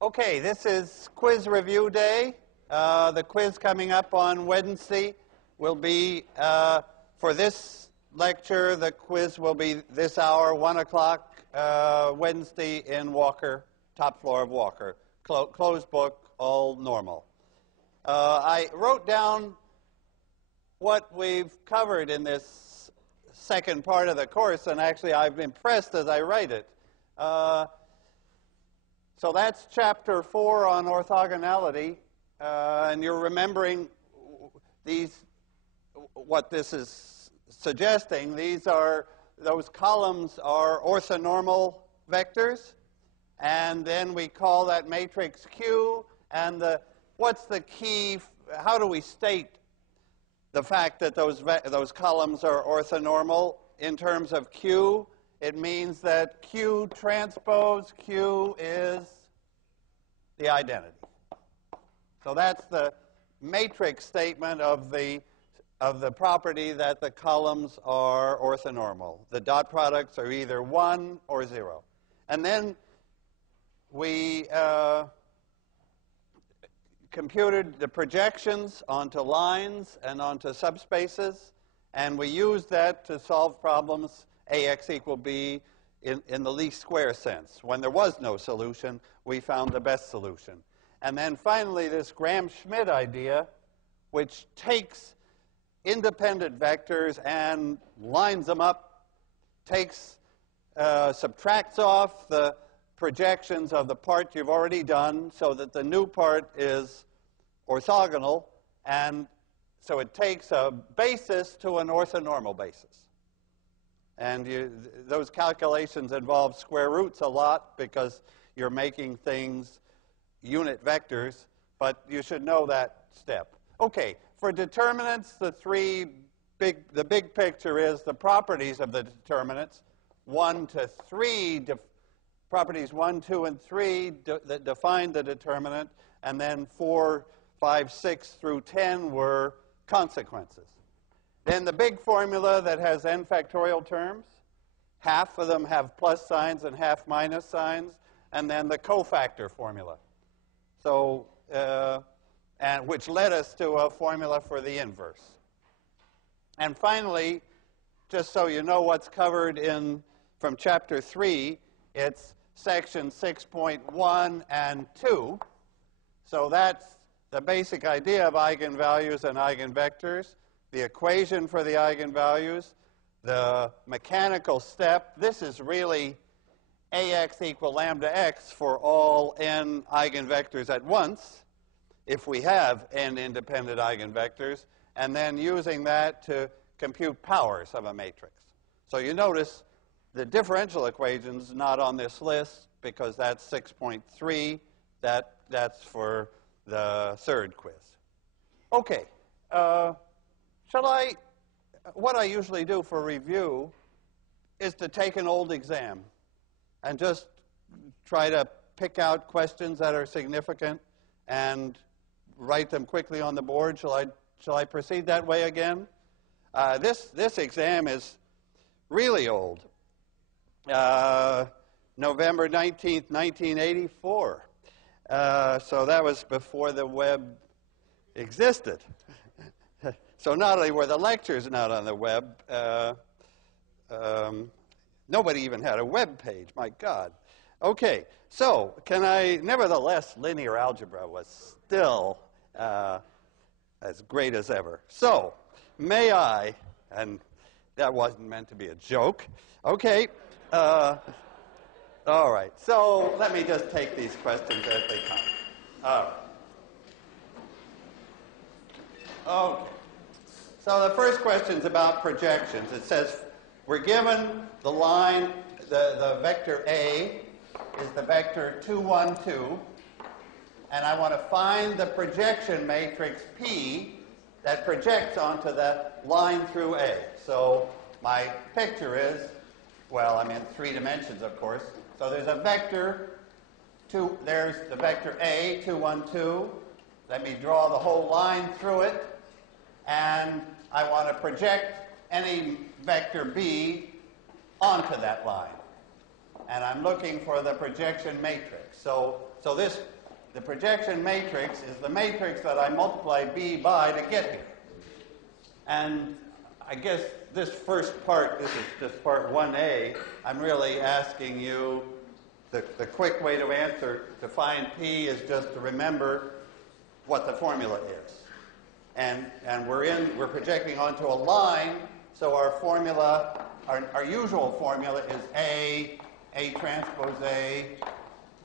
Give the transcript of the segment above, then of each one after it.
Okay, this is quiz review day. The quiz coming up on Wednesday will be, for this lecture, the quiz will be this hour, 1 o'clock, Wednesday in Walker, top floor of Walker. Closed book, all normal. I wrote down what we've covered in this second part of the course, and actually I'm impressed as I write it. So that's chapter 4 on orthogonality, and you're remembering what this is suggesting. Those columns are orthonormal vectors, and then we call that matrix Q, and what's the key? How do we state the fact that those columns are orthonormal in terms of Q? It means that Q transpose Q is the identity. So that's the matrix statement of the property that the columns are orthonormal. The dot products are either 1 or 0. And then we computed the projections onto lines and onto subspaces, and we used that to solve problems AX equal B in the least square sense. When there was no solution, we found the best solution. And then finally, this Gram-Schmidt idea, which takes independent vectors and lines them up, subtracts off the projections of the part you've already done so that the new part is orthogonal, and so it takes a basis to an orthonormal basis. And those calculations involve square roots a lot because you're making things unit vectors, but you should know that step. Okay, for determinants, the big picture is the properties of the determinants. 1 to 3, properties 1, 2, and 3 that define the determinant, and then 4, 5, 6 through 10 were consequences. Then the big formula that has n factorial terms, half of them have plus signs and half minus signs, and then the cofactor formula. So, and which led us to a formula for the inverse. And finally, just so you know what's covered from chapter 3, it's section 6.1 and 2. So that's the basic idea of eigenvalues and eigenvectors, the equation for the eigenvalues, the mechanical step. This is really AX equal lambda x for all n eigenvectors at once, if we have n independent eigenvectors, and then using that to compute powers of a matrix. So you notice the differential equation's not on this list because that's 6.3. That's for the third quiz. Okay. What I usually do for review is to take an old exam and just try to pick out questions that are significant and write them quickly on the board. Shall I proceed that way again? This exam is really old. November 19th, 1984. So that was before the web existed. So not only were the lectures not on the web, nobody even had a web page, my God. Okay, so nevertheless, linear algebra was still as great as ever. So, may I, and that wasn't meant to be a joke. Okay, all right, so let me just take these questions as they come. All right. Okay. So the first question is about projections. It says we're given the line, the vector A is the vector 2, 1, 2, and I want to find the projection matrix P that projects onto the line through A. So my picture is, well, I'm in 3 dimensions, of course. So there's a vector, there's the vector A, 2, 1, 2. Let me draw the whole line through it, and I want to project any vector B onto that line. And I'm looking for the projection matrix. So so the projection matrix is the matrix that I multiply B by to get here. And I guess this first part, this is just part 1A, I'm really asking you, the quick way to answer, to find P is just to remember what the formula is. And we're projecting onto a line, so our formula, our usual formula is A transpose A,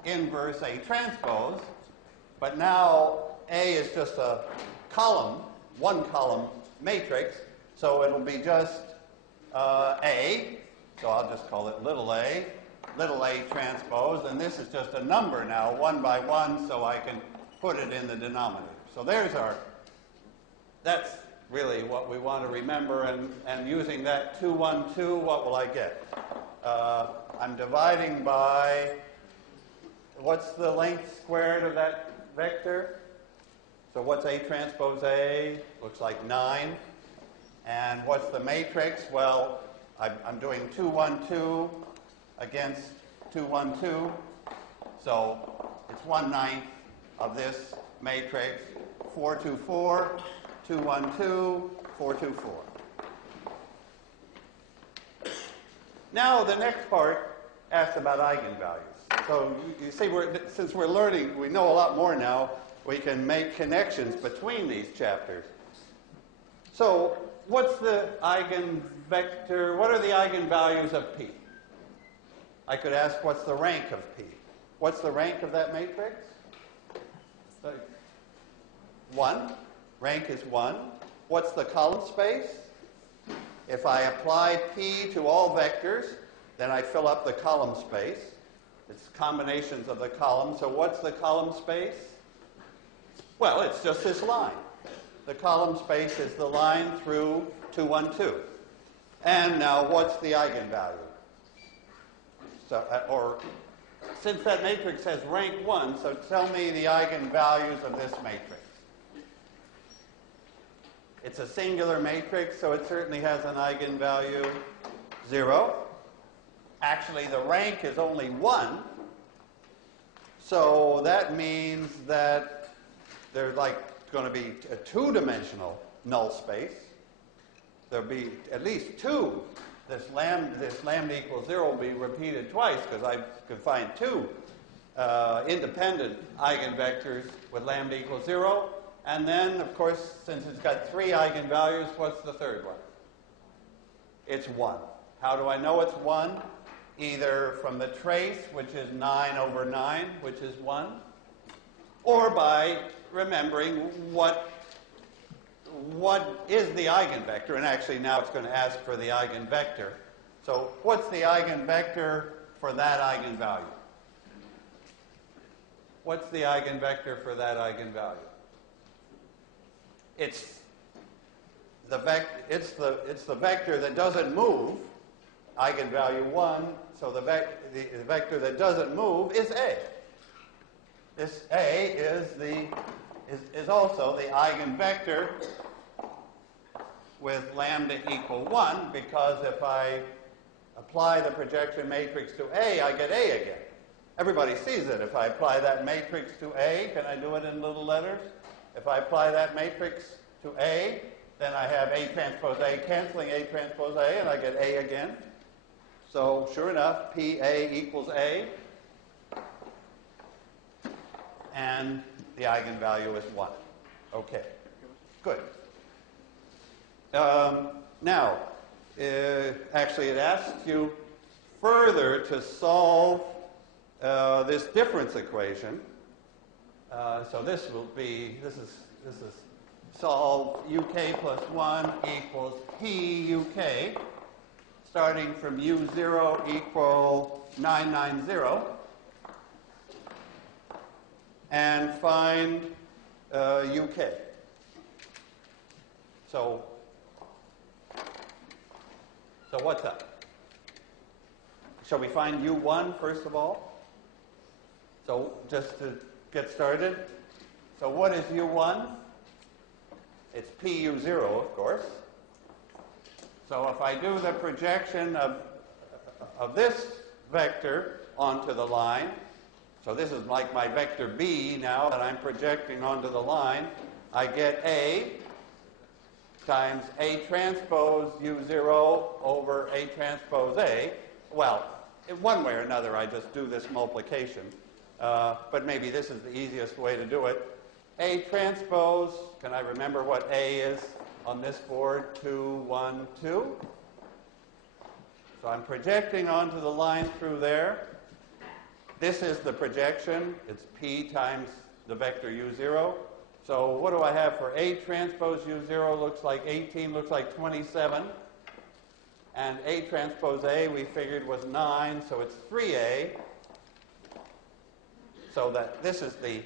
inverse A transpose. But now A is just a column, one column matrix, so it'll be just A, so I'll just call it little a transpose, and this is just a number now, 1 by 1, so I can put it in the denominator. So that's really what we want to remember, and using that 2, 1, 2, what will I get? I'm dividing by, what's the length squared of that vector? So what's A transpose A? Looks like 9. And what's the matrix? Well, I'm doing 2, 1, 2 against 2, 1, 2. So it's 1/9 of this matrix. 4, 2, 4, 2, 1, 2, 4, 2, 4. Now the next part asks about eigenvalues. So you see, since we're learning, we know a lot more now, we can make connections between these chapters. So what's the eigenvector? What are the eigenvalues of P? I could ask, what's the rank of P? What's the rank of that matrix? 1. Rank is 1. What's the column space? If I apply P to all vectors, then I fill up the column space. It's combinations of the columns. So what's the column space? Well, it's just this line. The column space is the line through 2, 1, 2. And now what's the eigenvalue? So, since that matrix has rank 1, so tell me the eigenvalues of this matrix. It's a singular matrix, so it certainly has an eigenvalue 0. Actually, the rank is only 1. So that means that there's going to be a 2-dimensional null space. There'll be at least 2. This lambda equals 0 will be repeated twice because I can find 2 independent eigenvectors with lambda equals 0. And then, of course, since it's got 3 eigenvalues, what's the third one? It's 1. How do I know it's 1? Either from the trace, which is 9 over 9, which is 1, or by remembering what is the eigenvector. And actually, now it's going to ask for the eigenvector. So what's the eigenvector for that eigenvalue? What's the eigenvector for that eigenvalue? It's the vector that doesn't move, eigenvalue 1. So the vector that doesn't move is A. This A is also the eigenvector with lambda equal 1, because if I apply the projection matrix to A, I get A again. Everybody sees it. If I apply that matrix to A, can I do it in little letters? If I apply that matrix to A, then I have A transpose A canceling A transpose A, and I get A again. So sure enough, PA equals A, and the eigenvalue is 1. Okay, good. Now, actually it asks you further to solve this difference equation. So this is solve UK plus 1 equals P UK, starting from U0 equal 990, and find UK. So what's up? Shall we find U1 first of all? So just to get started. So what is U1? It's PU0, of course. So if I do the projection of this vector onto the line, So this is like my vector B now that I'm projecting onto the line. I get A times A transpose U0 over A transpose A. Well, in one way or another, I just do this multiplication. But maybe this is the easiest way to do it. A transpose, can I remember what A is on this board? 2, 1, 2. So I'm projecting onto the line through there. This is the projection. It's P times the vector U0. So what do I have for A transpose U0? Looks like 18, looks like 27. And A transpose A we figured was 9, so it's 3A. So that this is the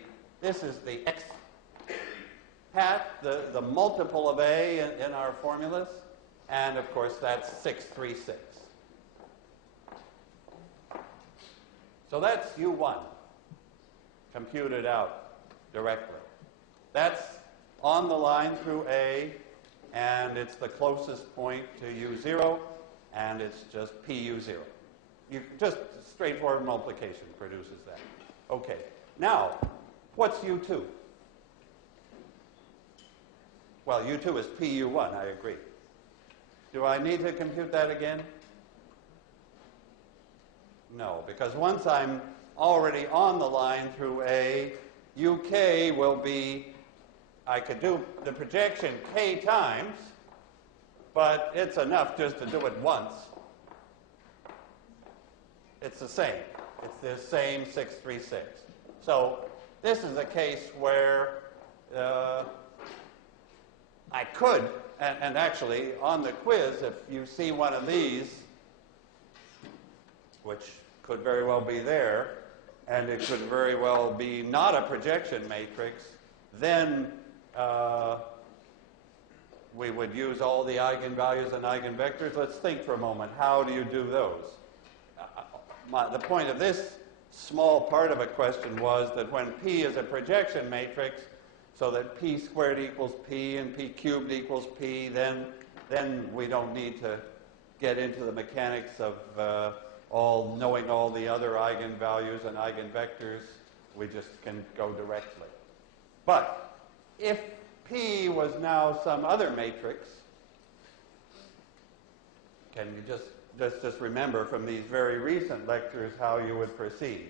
x hat, the multiple of A in our formulas. And of course that's 636. So that's U1 computed out directly. That's on the line through A, and it's the closest point to U0, and it's just PU0. Just straightforward multiplication produces that. Okay, now, what's U2? Well, U2 is PU1, I agree. Do I need to compute that again? No, because once I'm already on the line through A, UK will be, I could do the projection k times, but it's enough just to do it once. It's the same. It's the same 636. So this is a case where I could, and actually on the quiz, if you see one of these, which could very well be there, and it could very well be not a projection matrix, then we would use all the eigenvalues and eigenvectors. Let's think for a moment. How do you do those? The point of this small part of a question was that when P is a projection matrix, so that P squared equals P and P cubed equals P, then we don't need to get into the mechanics of knowing all the other eigenvalues and eigenvectors. We just can go directly. But if P was now some other matrix, can you just remember from these very recent lectures how you would proceed?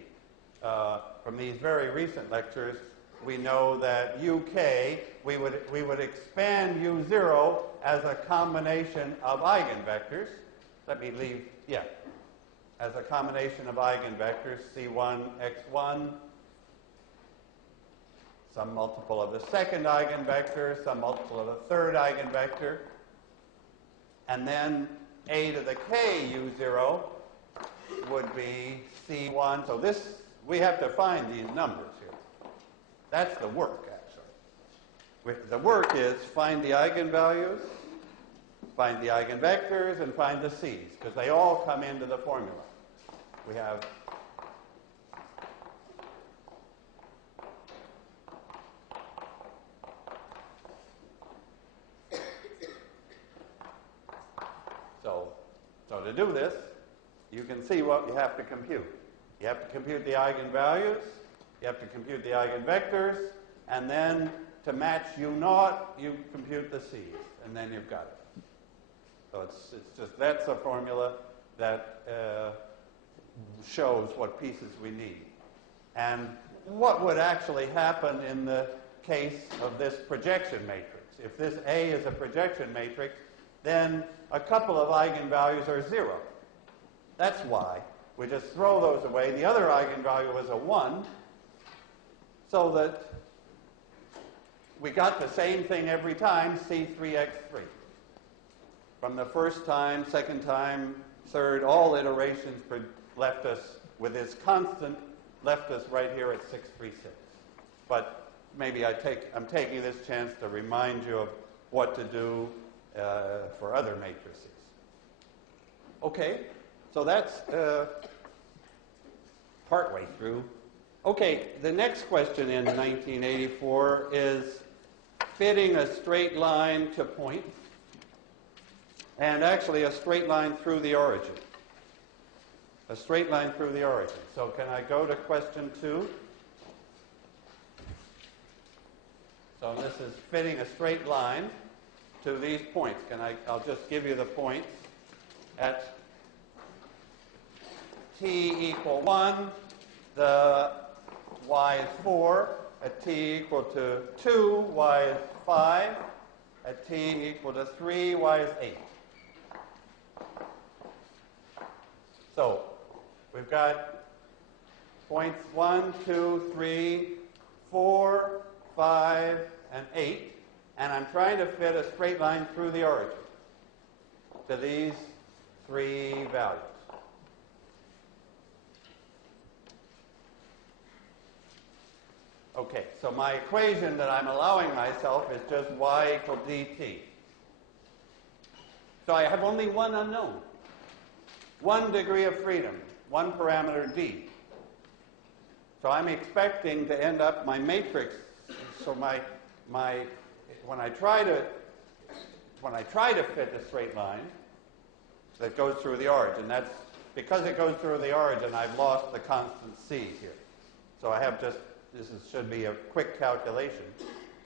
From these very recent lectures, we know that UK, we would expand U0 as a combination of eigenvectors. Let me leave, yeah. As a combination of eigenvectors, C1, X1, some multiple of the second eigenvector, some multiple of the third eigenvector, and then A to the K U0 would be C1. So this, we have to find these numbers here. That's the work, actually. The work is find the eigenvalues, find the eigenvectors, and find the C's, because they all come into the formula. We have so to do this, you can see what you have to compute. You have to compute the eigenvalues, you have to compute the eigenvectors, and then to match U0, you compute the C's, and then you've got it. So it's just, that's a formula that shows what pieces we need. And what would actually happen in the case of this projection matrix? If this A is a projection matrix, then a couple of eigenvalues are 0. That's why we just throw those away. The other eigenvalue was a 1, so that we got the same thing every time, C3x3. From the first time, second time, third, all iterations left us with this constant, left us right here at 636. But maybe I'm taking this chance to remind you of what to do for other matrices. Okay, so that's partway through. Okay, the next question in 1984 is fitting a straight line to point, and actually a straight line through the origin. A straight line through the origin. So can I go to question 2? So this is fitting a straight line to these points. I'll just give you the points. At t equal 1, the y is 4. At t equal to 2, y is 5. At t equal to 3, y is 8. So we've got points 1, 2, 3, 4, 5, and 8. And I'm trying to fit a straight line through the origin to these 3 values. Okay, so my equation that I'm allowing myself is just y equals dt. So I have only one unknown, one degree of freedom, one parameter d. So I'm expecting to end up my matrix. So when I try to fit a straight line that goes through the origin, that's because it goes through the origin, I've lost the constant c here. So I have just should be a quick calculation.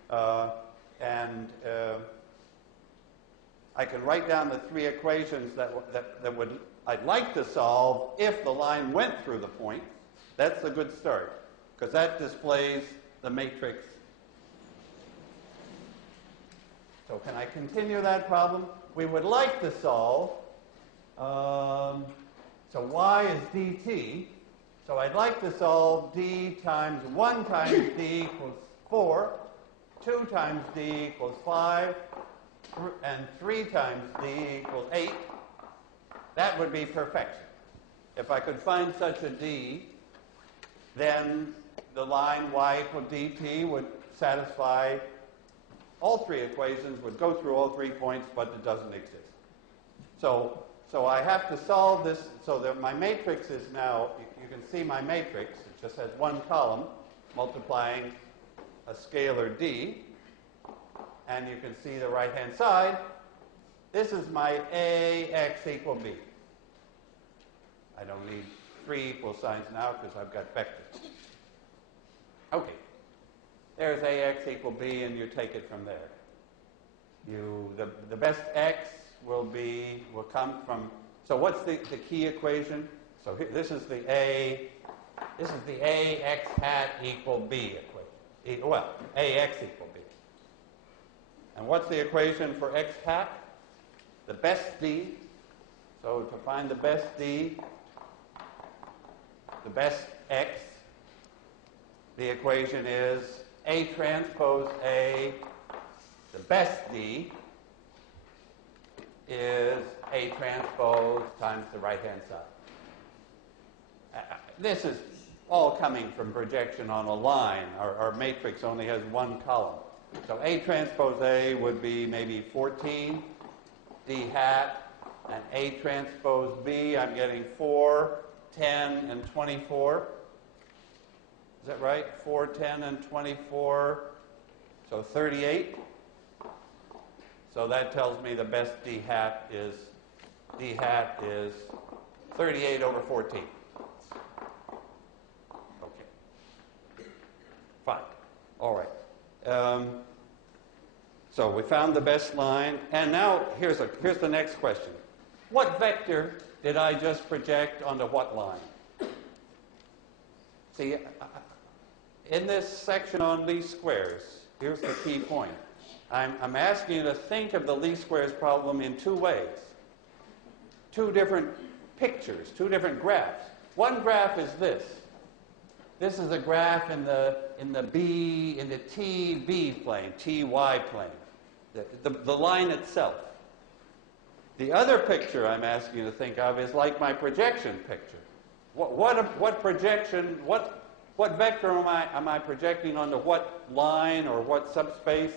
I can write down the 3 equations I'd like to solve if the line went through the point. That's a good start, because that displays the matrix. So can I continue that problem? We would like to solve, so y is dt. So I'd like to solve d times 1 times d equals 4, 2 times d equals 5, and 3 times d equals 8. That would be perfection. If I could find such a d, then the line y equals dt would satisfy all 3 equations, would go through all 3 points, but it doesn't exist. So I have to solve this so that my matrix is now, you can see my matrix, it just has one column multiplying a scalar d, and you can see the right-hand side. This is my ax equal b. I don't need 3 equal signs now because I've got vectors. Okay. There's ax equal b, and you take it from there. The best x will come from, so what's the key equation? So here, this is the ax hat equal b equation. Well, ax equal b. And what's the equation for x hat? The best d. So to find the best d, the best x, the equation is A transpose A, the best d, is A transpose times the right-hand side. This is all coming from projection on a line. Our matrix only has one column. So A transpose A would be maybe 14 d hat, and A transpose B, I'm getting 4, 10, and 24. Is that right? 4, 10, and 24. So 38. So that tells me the best d hat is 38 over 14. Okay. Fine. All right. So we found the best line, and now here's the next question. What vector did I just project onto what line? See, in this section on least squares, here's the key point. I'm asking you to think of the least squares problem in 2 ways. 2 different pictures, 2 different graphs. One graph is this. This is a graph in the TB plane, TY plane, the line itself. The other picture I'm asking you to think of is like my projection picture. What projection? What vector am I projecting onto what line or what subspace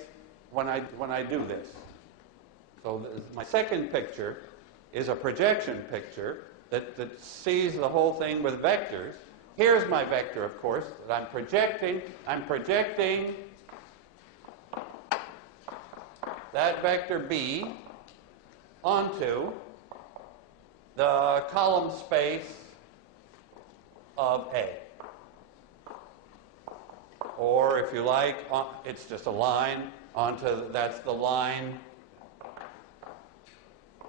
when I do this? So my second picture is a projection picture that sees the whole thing with vectors. Here's my vector, of course, that I'm projecting. I'm projecting that vector B onto the column space of A. Or if you like, it's just a line onto, that's the line.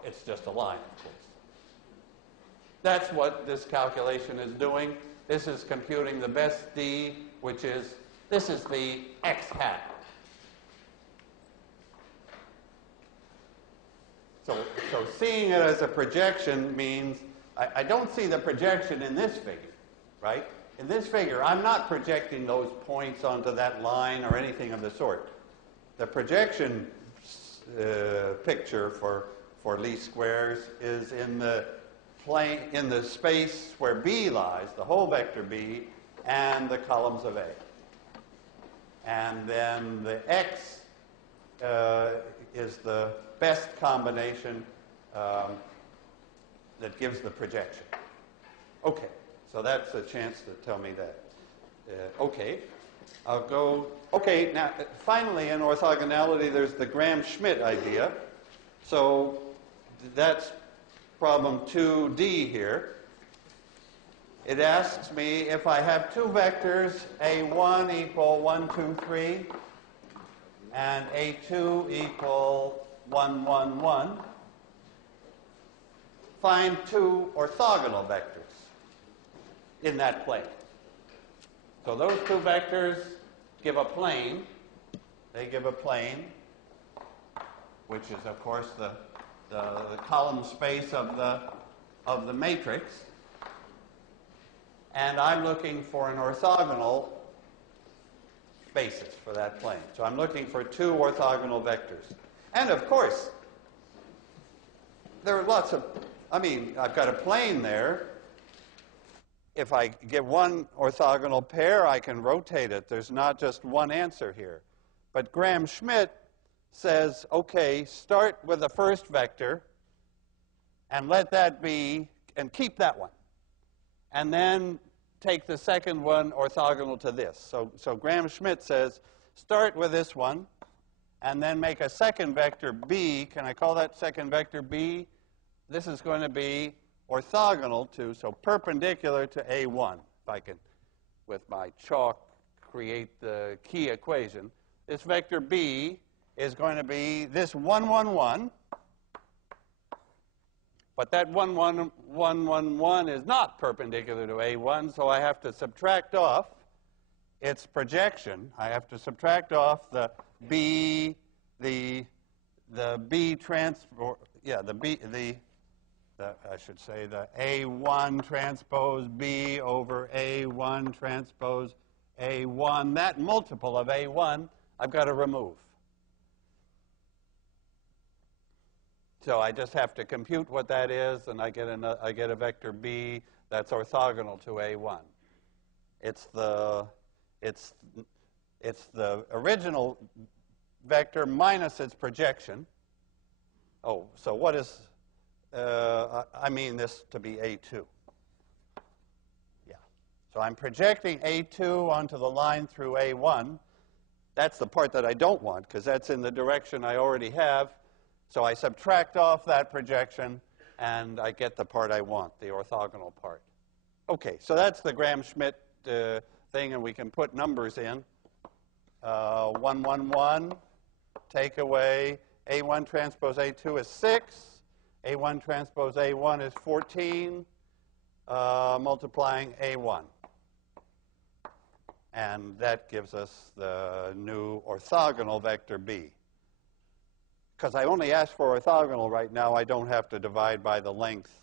It's just a line, of course. That's what this calculation is doing. This is computing the best D, which is, this is the x hat. So seeing it as a projection means I don't see the projection in this figure, right? In this figure, I'm not projecting those points onto that line or anything of the sort. The projection picture for least squares is in the plane, in the space where B lies, the whole vector B, and the columns of A. And then the x is the best combination that gives the projection. Okay, so that's a chance to tell me that. Okay, I'll go. Okay, now finally in orthogonality there's the Gram-Schmidt idea. So that's problem 2D here. It asks me if I have two vectors, A1 equal 1, 2, 3, and A2 equal 1, 1, 1, find two orthogonal vectors in that plane. So those two vectors give a plane. They give a plane, which is, of course, the column space of the matrix. And I'm looking for an orthogonal basis for that plane. So I'm looking for two orthogonal vectors. And of course, there are lots of, I mean, I've got a plane there. If I get one orthogonal pair, I can rotate it. There's not just one answer here. But Gram-Schmidt says, okay, start with the first vector and let that be, and keep that one. And then take the second one orthogonal to this. So Gram-Schmidt says, start with this one, and then make a second vector B. Can I call that second vector B? This is going to be orthogonal to, so perpendicular to A1. If I can, with my chalk, create the key equation. This vector B is going to be this 1, 1, 1. But that 1, 1, 1, 1, 1 is not perpendicular to A1, so I have to subtract off its projection. I have to subtract off the B, the B transpose, yeah, I should say the A1 transpose B over A1 transpose A1. That multiple of A1 I've got to remove. So I just have to compute what that is, and I get a vector B that's orthogonal to A1. It's the original vector minus its projection. Oh, so what is? I mean this to be A2. Yeah. So I'm projecting A2 onto the line through A1. That's the part that I don't want, because that's in the direction I already have. So I subtract off that projection, and I get the part I want, the orthogonal part. Okay, so that's the Gram-Schmidt thing, and we can put numbers in. 1, 1, 1, take away A1 transpose A2 is 6. A1 transpose A1 is 14, multiplying A1. And that gives us the new orthogonal vector B. Because I only asked for orthogonal right now, I don't have to divide by the length,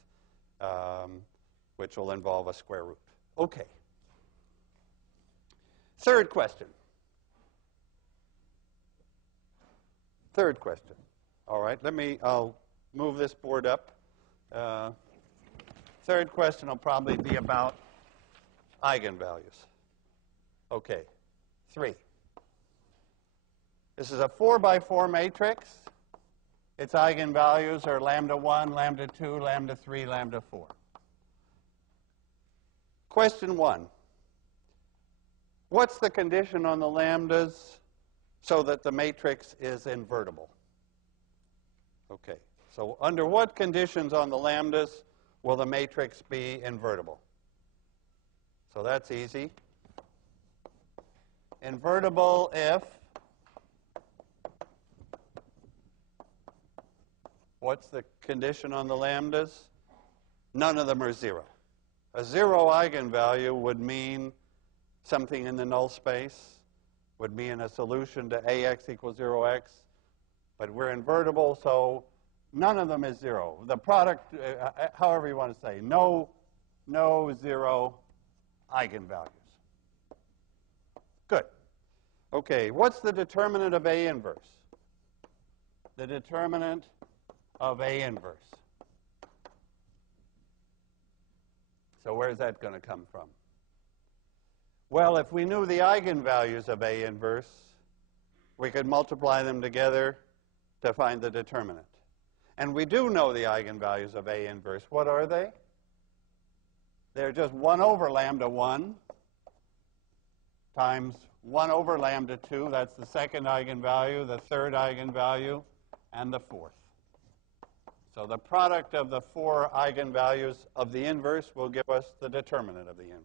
which will involve a square root. Okay. Third question. Third question. All right, I'll move this board up. Third question will probably be about eigenvalues. Okay, 3. This is a 4 by 4 matrix. Its eigenvalues are lambda 1, lambda 2, lambda 3, lambda 4. Question 1. What's the condition on the lambdas so that the matrix is invertible? Okay, so under what conditions on the lambdas will the matrix be invertible? So that's easy. Invertible if, what's the condition on the lambdas? None of them are 0. A 0 eigenvalue would mean something in the null space, would mean a solution to ax equals 0x, but we're invertible, so none of them is 0. The product, however you want to say, no 0 eigenvalues. Good. Okay, what's the determinant of A inverse? The determinant of A inverse. So where's that going to come from? Well, if we knew the eigenvalues of A inverse, we could multiply them together to find the determinant. And we do know the eigenvalues of A inverse. What are they? They're just 1 over lambda 1 times 1 over lambda 2. That's the second eigenvalue, the third eigenvalue, and the fourth. So the product of the 4 eigenvalues of the inverse will give us the determinant of the inverse.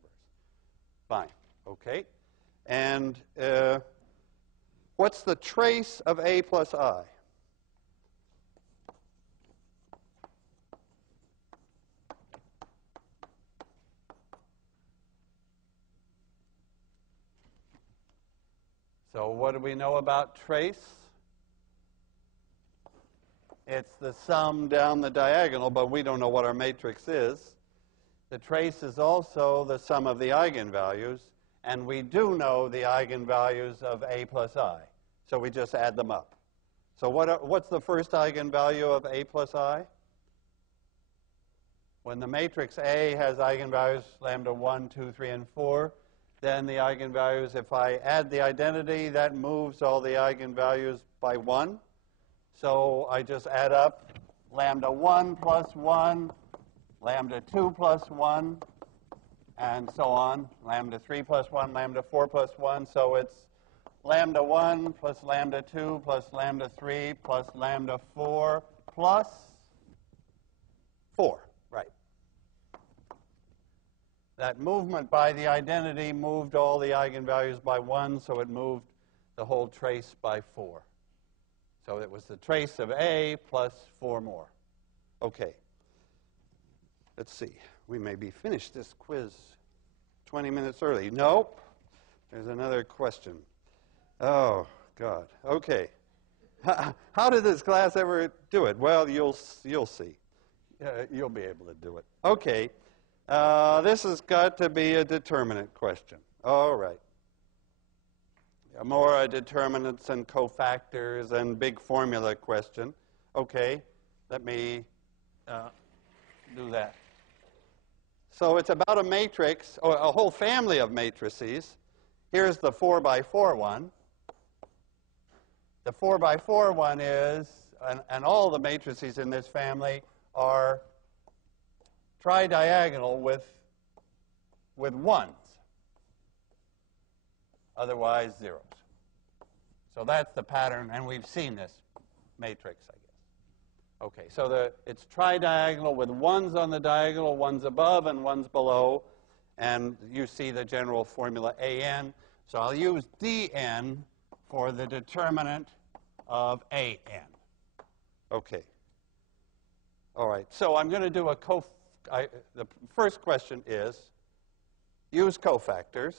Fine. Okay. And what's the trace of A plus I? So what do we know about trace? It's the sum down the diagonal, but we don't know what our matrix is. The trace is also the sum of the eigenvalues, and we do know the eigenvalues of A plus I. So we just add them up. So what's the first eigenvalue of A plus I? When the matrix A has eigenvalues lambda 1, 2, 3, and 4, then the eigenvalues, if I add the identity, that moves all the eigenvalues by 1. So I just add up lambda 1 plus 1, lambda 2 plus 1, and so on. Lambda 3 plus 1, lambda 4 plus 1. So it's lambda 1 plus lambda 2 plus lambda 3 plus lambda 4 plus 4. Right. That movement by the identity moved all the eigenvalues by 1, so it moved the whole trace by 4. So it was the trace of A plus 4 more. Okay. Let's see. We may be finished this quiz 20 minutes early. Nope. There's another question. Oh, God. Okay. How did this class ever do it? Well, you'll see. You'll be able to do it. Okay. This has got to be a determinant question. All right. More determinants and cofactors and big formula question. Okay. Let me do that. So it's about a matrix, or a whole family of matrices. Here's the 4 by 4 one. The 4 by 4 one is, and all the matrices in this family are tridiagonal with ones, otherwise zeros. So that's the pattern, and we've seen this matrix, I guess. Okay, so it's tridiagonal with ones on the diagonal, ones above and ones below, and you see the general formula AN. So I'll use DN for the determinant of AN. Okay. All right, so I'm going to do the first question is, use cofactors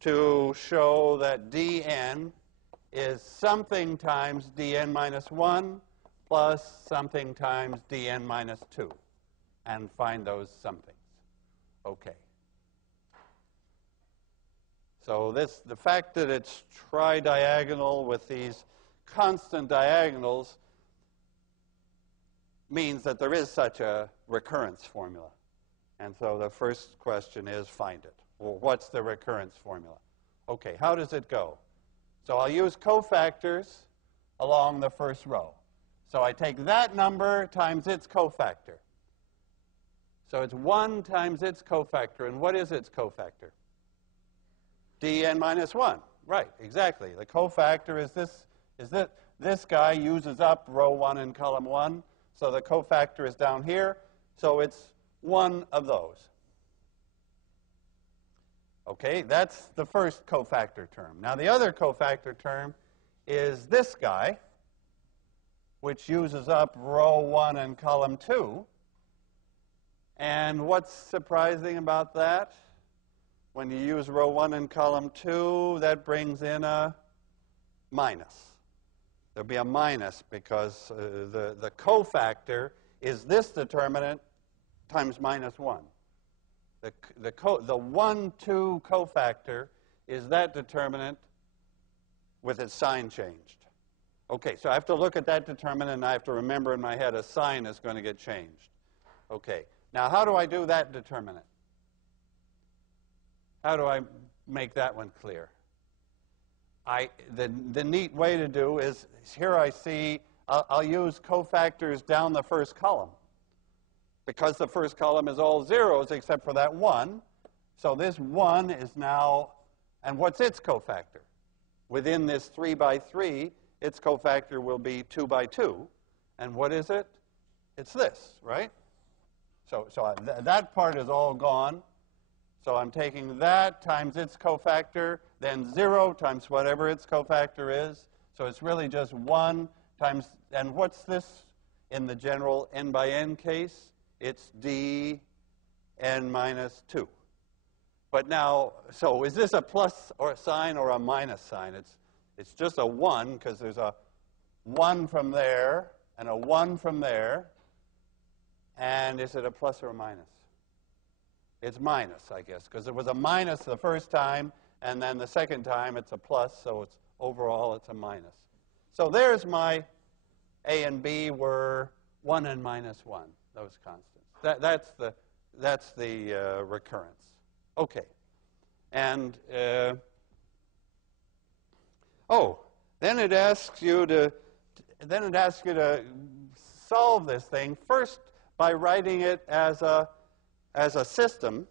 to show that dn is something times dn minus 1 plus something times dn minus 2, and find those somethings. Okay. So the fact that it's tridiagonal with these constant diagonals means that there is such a recurrence formula. And so the first question is find it. Well, what's the recurrence formula? Okay, how does it go? So I'll use cofactors along the first row. So I take that number times its cofactor. So it's 1 times its cofactor. And what is its cofactor? dn minus 1. Right, exactly. The cofactor is this guy uses up row 1 in column 1. So the cofactor is down here. So it's one of those. Okay, that's the first cofactor term. Now the other cofactor term is this guy, which uses up row 1 and column 2. And what's surprising about that? When you use row 1 and column 2, that brings in a minus. There'll be a minus because the cofactor is this determinant times minus 1. The 1, 2 cofactor is that determinant with its sign changed. Okay, so I have to look at that determinant, and I have to remember in my head a sign is going to get changed. Okay, now how do I do that determinant? How do I make that one clear? The neat way to do is, here I see, I'll use cofactors down the first column. Because the first column is all zeros except for that 1. So this 1 is now, and what's its cofactor? Within this 3 by 3, its cofactor will be 2 by 2. And what is it? It's this, right? So that part is all gone. So I'm taking that times its cofactor, then 0 times whatever its cofactor is. So it's really just 1 times, and what's this in the general n by n case? It's dn minus 2. But now, so is this a plus or a sign or a minus sign? It's just a 1 because there's a 1 from there and a 1 from there. And is it a plus or a minus? It's minus, I guess, because it was a minus the first time, and then the second time it's a plus, so it's overall it's a minus. So there's my A and B were 1 and minus 1, those constants. That's the recurrence. Okay. And then it asks you to solve this thing first by writing it as a system.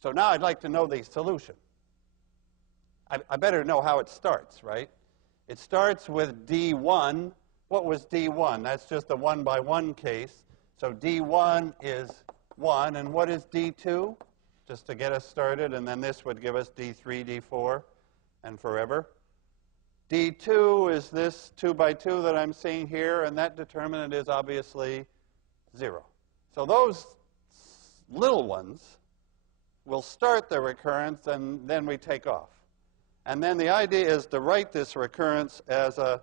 So now I'd like to know the solution. I better know how it starts, right? It starts with D1. What was D1? That's just a 1 by 1 case. So D1 is 1. And what is D2? Just to get us started. And then this would give us D3, D4, and forever. D2 is this 2 by 2 that I'm seeing here. And that determinant is obviously 0. So those little ones will start the recurrence, and then we take off. And then the idea is to write this recurrence as a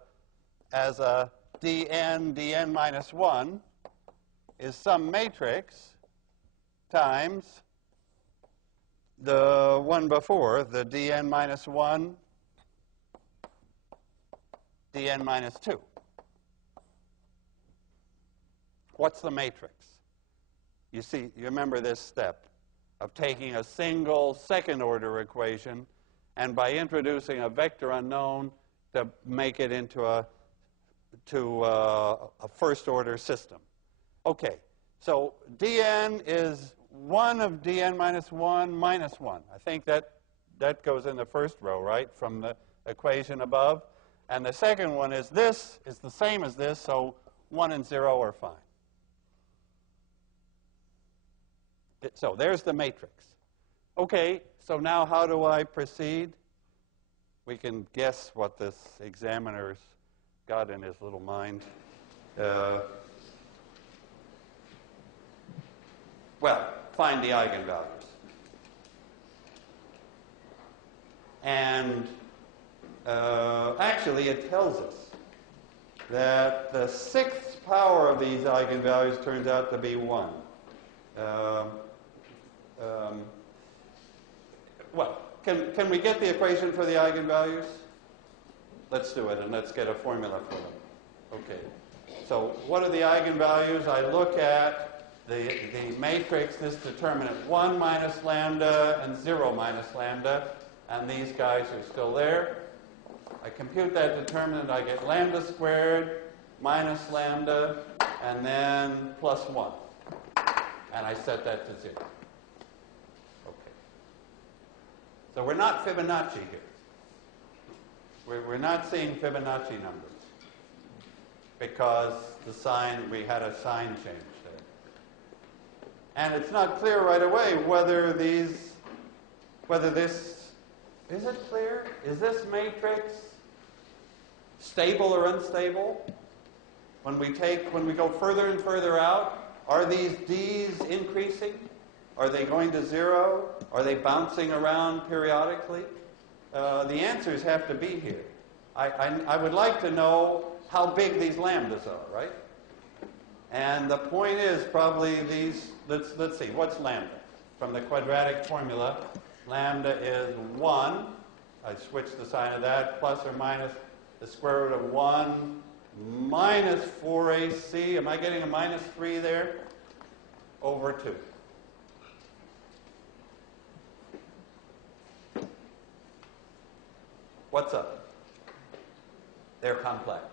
dn minus 1 is some matrix times the one before, the dn minus 1, dn minus 2. What's the matrix? You see, you remember this step of taking a single second-order equation and by introducing a vector unknown to make it into a first-order system. Okay, so dn is 1 of dn minus 1 minus 1. I think that goes in the first row, right, from the equation above. And the second one is this, is the same as this, so 1 and 0 are fine. So there's the matrix. Okay, so now how do I proceed? We can guess what this examiner's got in his little mind. Well, find the eigenvalues. And actually, it tells us that the 6th power of these eigenvalues turns out to be 1. Well, can we get the equation for the eigenvalues? Let's do it, and let's get a formula for them. Okay. So what are the eigenvalues? I look at the matrix, this determinant 1 minus lambda and 0 minus lambda, and these guys are still there. I compute that determinant. I get lambda squared minus lambda, and then plus 1. And I set that to 0. Okay. So we're not Fibonacci here. We're not seeing Fibonacci numbers. because we had a sign change there. And it's not clear right away whether this, is it clear? Is this matrix stable or unstable? When we go further and further out, are these d's increasing? Are they going to zero? Are they bouncing around periodically? The answers have to be here. I would like to know how big these lambdas are, right? And the point is probably these, let's see, what's lambda? From the quadratic formula, lambda is 1. I switch the sign of that, plus or minus the square root of 1 minus 4ac. Am I getting a minus 3 there? Over 2. What's up? They're complex.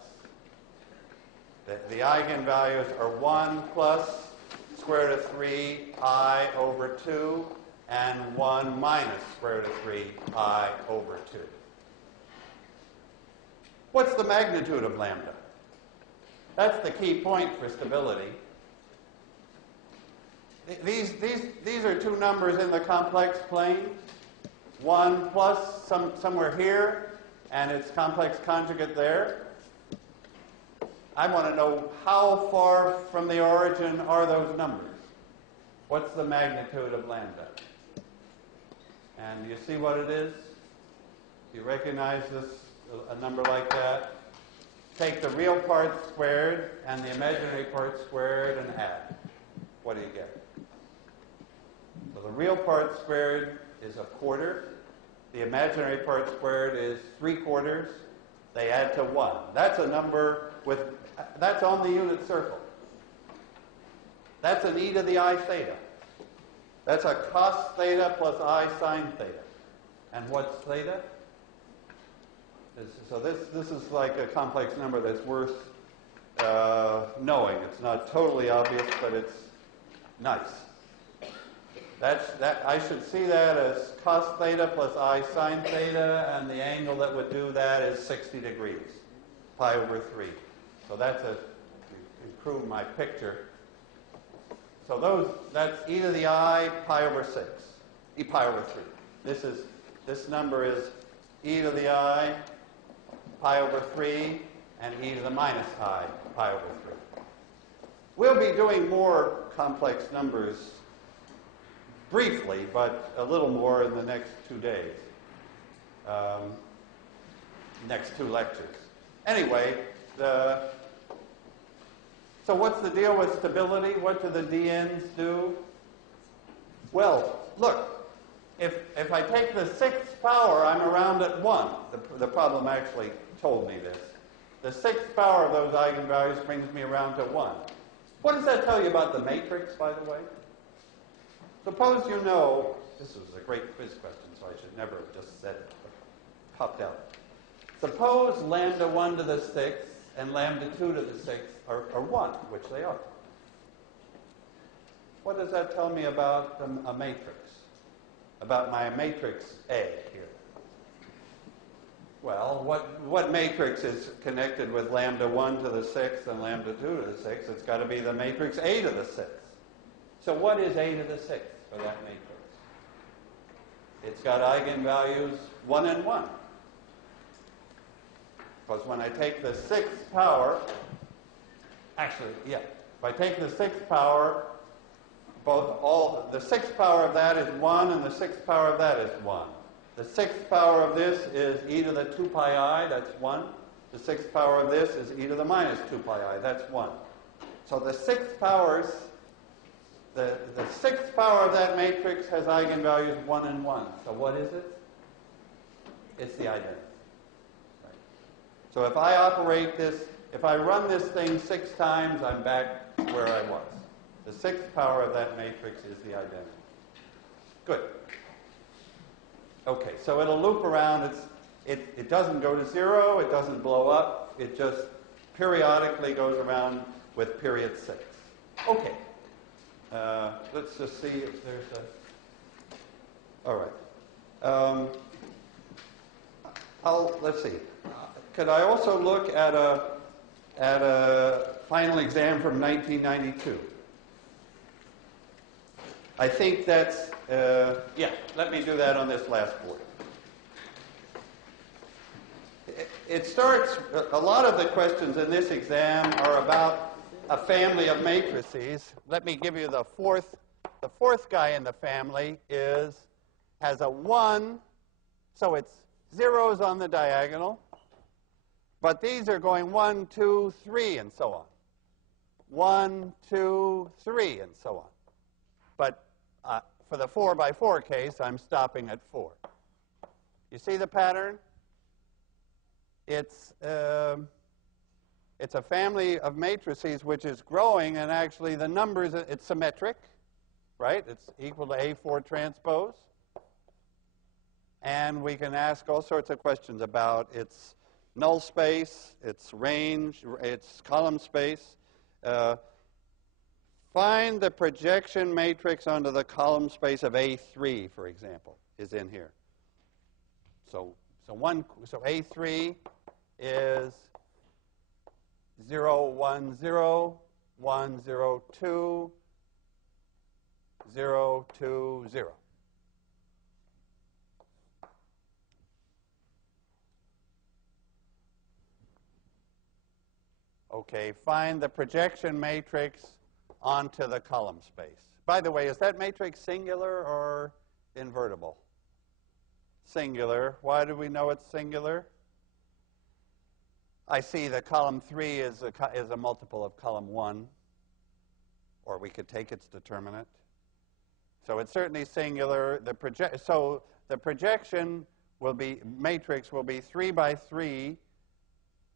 The eigenvalues are 1 plus square root of 3i over 2 and 1 minus square root of 3i over 2. What's the magnitude of lambda? That's the key point for stability. These are two numbers in the complex plane. 1 plus somewhere here, and its complex conjugate there. I want to know how far from the origin are those numbers. What's the magnitude of lambda? And you see what it is? You recognize this, a number like that? Take the real part squared and the imaginary part squared and add. What do you get? So the real part squared is 1/4. The imaginary part squared is 3/4. They add to 1. That's a number that's on the unit circle. That's an e to the I theta. That's a cos theta plus I sine theta. And what's theta? So this is like a complex number that's worth knowing. It's not totally obvious, but it's nice. I should see that as cos theta plus I sine theta, and the angle that would do that is 60 degrees, pi over 3. So that's improve my picture. So that's e to the I pi over 6, e pi over 3. This number is e to the I pi over 3 and e to the minus I pi over 3. We'll be doing more complex numbers briefly, but a little more in the next 2 days, next 2 lectures. Anyway, so what's the deal with stability? What do the dn's do? Well, look, if I take the 6th power, I'm around at 1. The problem actually told me this. The 6th power of those eigenvalues brings me around to 1. What does that tell you about the matrix, by the way? Suppose you know, this was a great quiz question, so I should never have just said it, but it popped out. Suppose lambda 1 to the 6th and lambda 2 to the 6th are 1, which they are. What does that tell me about a matrix? About my matrix A here? Well, what matrix is connected with lambda 1 to the 6th and lambda 2 to the 6th? It's got to be the matrix A to the 6th. So what is A to the 6th for that matrix? It's got eigenvalues 1 and 1. Because when I take the 6th power, if I take the 6th power, the 6th power of that is 1 and the 6th power of that is 1. The 6th power of this is e to the 2 pi I, that's 1. The 6th power of this is e to the minus 2 pi I, that's 1. So the 6th powers, the 6th power of that matrix has eigenvalues 1 and 1. So what is it? It's the identity. Right. So if I operate this, if I run this thing 6 times, I'm back where I was. The 6th power of that matrix is the identity. Good. Okay, so it'll loop around. It doesn't go to 0. It doesn't blow up. It just periodically goes around with period 6. Okay. Let's just see if there's a... All right. Let's see. Could I also look at at a final exam from 1992. I think that's, yeah, let me do that on this last board. It starts, a lot of the questions in this exam are about a family of matrices. Let me give you the fourth guy in the family has a 1, so it's zeros on the diagonal. But these are going 1, 2, 3, and so on. 1, 2, 3, and so on. But for the 4 by 4 case, I'm stopping at 4. You see the pattern? It's a family of matrices which is growing, and actually the numbers, it's symmetric, right? It's equal to A4 transpose. And we can ask all sorts of questions about its null space, its range, its column space. Find the projection matrix onto the column space of A3, for example, is in here. So A3 is 0, 1, 0, 1, 0, 2, 0, 2, 0. Okay, find the projection matrix onto the column space. By the way, is that matrix singular or invertible? Singular. Why do we know it's singular? I see that column 3 is a multiple of column 1, or we could take its determinant. So it's certainly singular. So the projection matrix will be 3 by 3,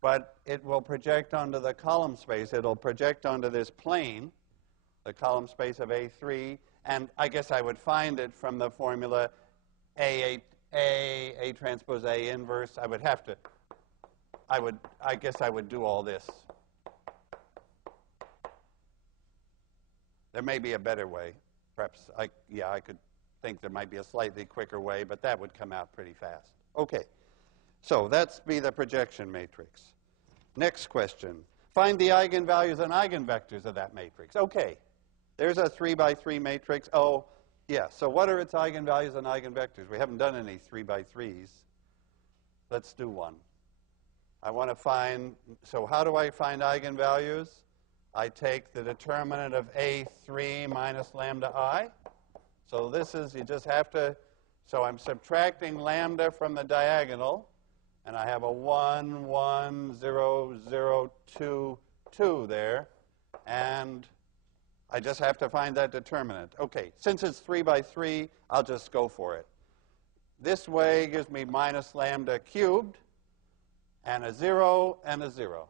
but it will project onto the column space. It'll project onto this plane, the column space of A3, and I guess I would find it from the formula A transpose A inverse. I guess I would do all this. There may be a better way. Perhaps, I could think there might be a slightly quicker way, but that would come out pretty fast. Okay, so that's be the projection matrix. Next question. Find the eigenvalues and eigenvectors of that matrix. Okay, there's a 3 by 3 matrix. Oh, yeah, so what are its eigenvalues and eigenvectors? We haven't done any 3 by 3s. Let's do one. I want to find, so how do I find eigenvalues? I take the determinant of A3 minus lambda I. So this is, you just have to, so I'm subtracting lambda from the diagonal, and I have a 1, 1, 0, 0, 2, 2 there, and I just have to find that determinant. Okay, since it's 3 by 3, I'll just go for it. This way gives me minus lambda cubed, and a 0, and a 0.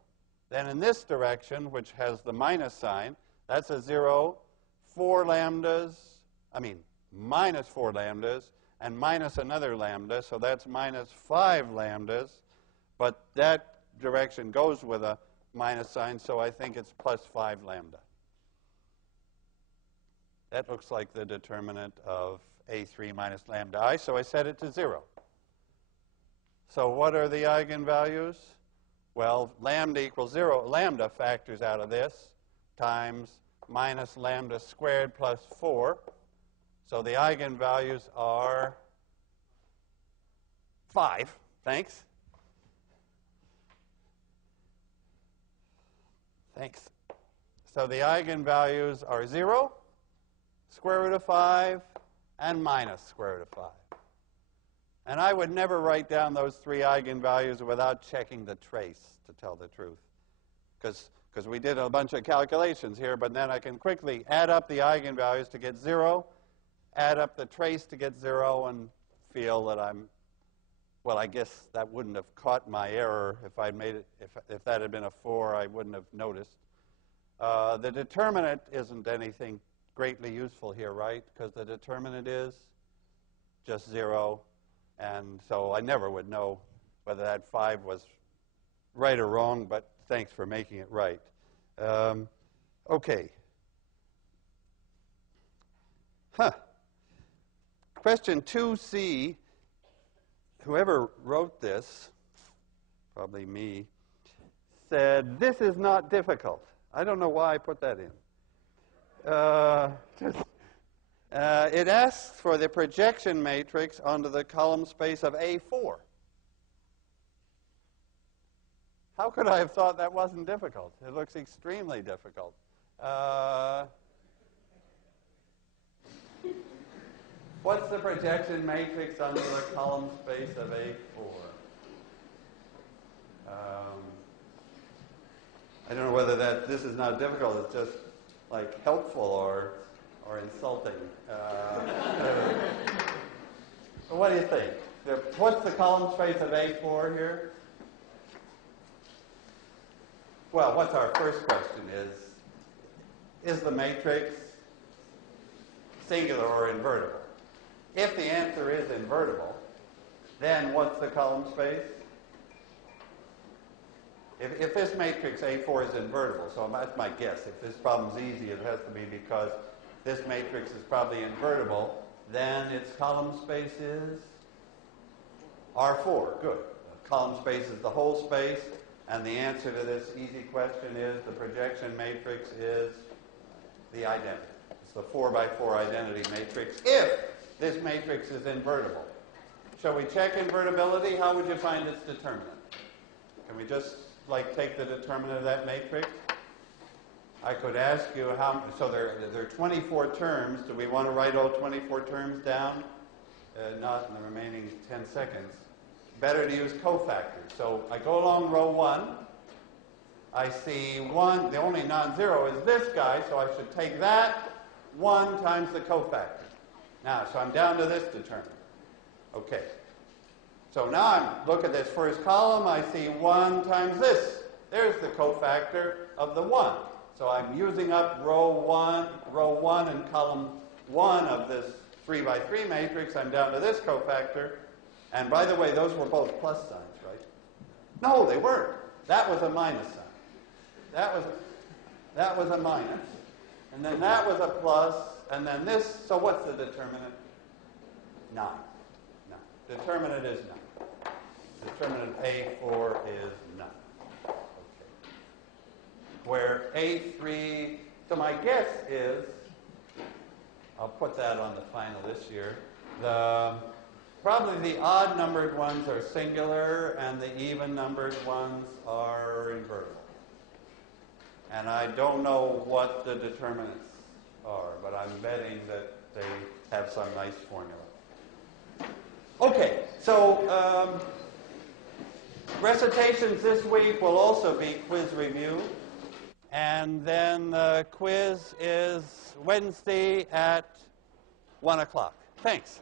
Then in this direction, which has the minus sign, that's a 0, 4 lambdas, minus 4 lambdas, and minus another lambda, so that's minus 5 lambdas, but that direction goes with a minus sign, so I think it's plus 5 lambda. That looks like the determinant of A3 minus lambda I, so I set it to 0. So what are the eigenvalues? Well, lambda equals 0. Lambda factors out of this times minus lambda squared plus 4. So the eigenvalues are 5. Thanks. Thanks. So the eigenvalues are 0, square root of 5, and minus square root of 5. And I would never write down those 3 eigenvalues without checking the trace, to tell the truth. Because we did a bunch of calculations here, but then I can quickly add up the eigenvalues to get 0, add up the trace to get 0, and feel that well, I guess that wouldn't have caught my error if I'd made it, if that had been a 4, I wouldn't have noticed. The determinant isn't anything greatly useful here, right? Because the determinant is just 0. And so I never would know whether that 5 was right or wrong, but thanks for making it right. Okay. Question 2C, whoever wrote this, probably me, said, this is not difficult. I don't know why I put that in. It asks for the projection matrix onto the column space of A4. How could I have thought that wasn't difficult? It looks extremely difficult. What's the projection matrix onto the column space of A4? I don't know whether this is not difficult. It's just like helpful or insulting. What do you think? What's the column space of A4 here? Well, what's our first question is the matrix singular or invertible? If the answer is invertible, then what's the column space? If this matrix A4 is invertible, so that's my guess. If this problem's easy, it has to be because this matrix is probably invertible, then its column space is R4. Good. The column space is the whole space, and the answer to this easy question is the projection matrix is the identity. It's the 4 by 4 identity matrix if this matrix is invertible. Shall we check invertibility? How would you find its determinant? Can we just take the determinant of that matrix? I could ask you how, so there are 24 terms. Do we want to write all 24 terms down? Not in the remaining 10 seconds. Better to use cofactors. So I go along row 1. I see 1. The only non-zero is this guy, so I should take that 1 times the cofactor. Now, so I'm down to this determinant. Okay. So now look at this first column. I see 1 times this. There's the cofactor of the 1. So I'm using up row 1 and column 1 of this 3 by 3 matrix. I'm down to this cofactor. And by the way, those were both plus signs, right? No, they weren't. That was a minus sign. That was a minus. And then that was a plus. And then this, so what's the determinant? 9. Determinant is 9. Determinant A4 is 9. Okay. Where A3, so my guess is, I'll put that on the final this year, probably the odd numbered ones are singular and the even numbered ones are invertible. And I don't know what the determinants are, but I'm betting that they have some nice formula. Okay, so recitations this week will also be quiz review. And then the quiz is Wednesday at 1 o'clock. Thanks.